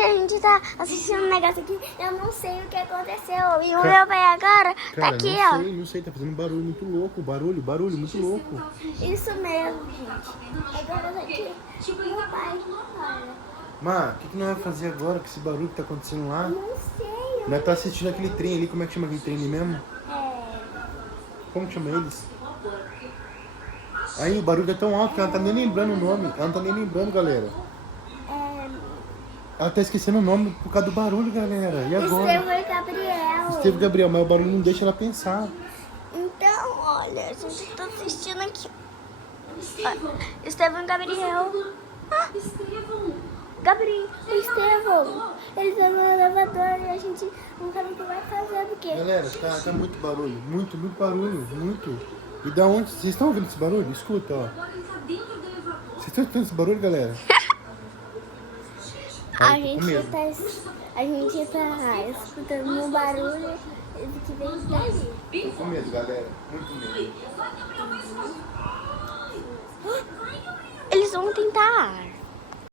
A gente tá assistindo um negócio aqui, eu não sei o que aconteceu. E o meu pai agora tá aqui, ó. Não sei, tá fazendo barulho muito louco. Barulho muito louco. Isso mesmo, gente. Agora tá aqui. Meu pai, olha. Má, o que nós vamos fazer agora com esse barulho que tá acontecendo lá? Não sei. Nós tá assistindo aquele trem ali, como é que chama aquele trem ali mesmo? É. Como que chama eles? Aí o barulho é tão alto que ela não tá nem lembrando o nome. Ela não tá nem lembrando, galera. Ela tá esquecendo o nome por causa do barulho, galera. E agora? Estevão Gabriel. Estevão Gabriel, mas o barulho não deixa ela pensar. Então, olha, a gente tá assistindo aqui. Estevão Gabriel. Estevão. Eles estão no elevador e a gente não sabe o que vai fazer, porque... Galera, tá muito barulho. Muito barulho. Muito. E da onde? Vocês estão ouvindo esse barulho? Escuta, ó. Vocês estão escutando esse barulho, galera? A gente tá escutando um barulho que vem dali. Tô com medo, galera. Muito medo. Eles vão tentar.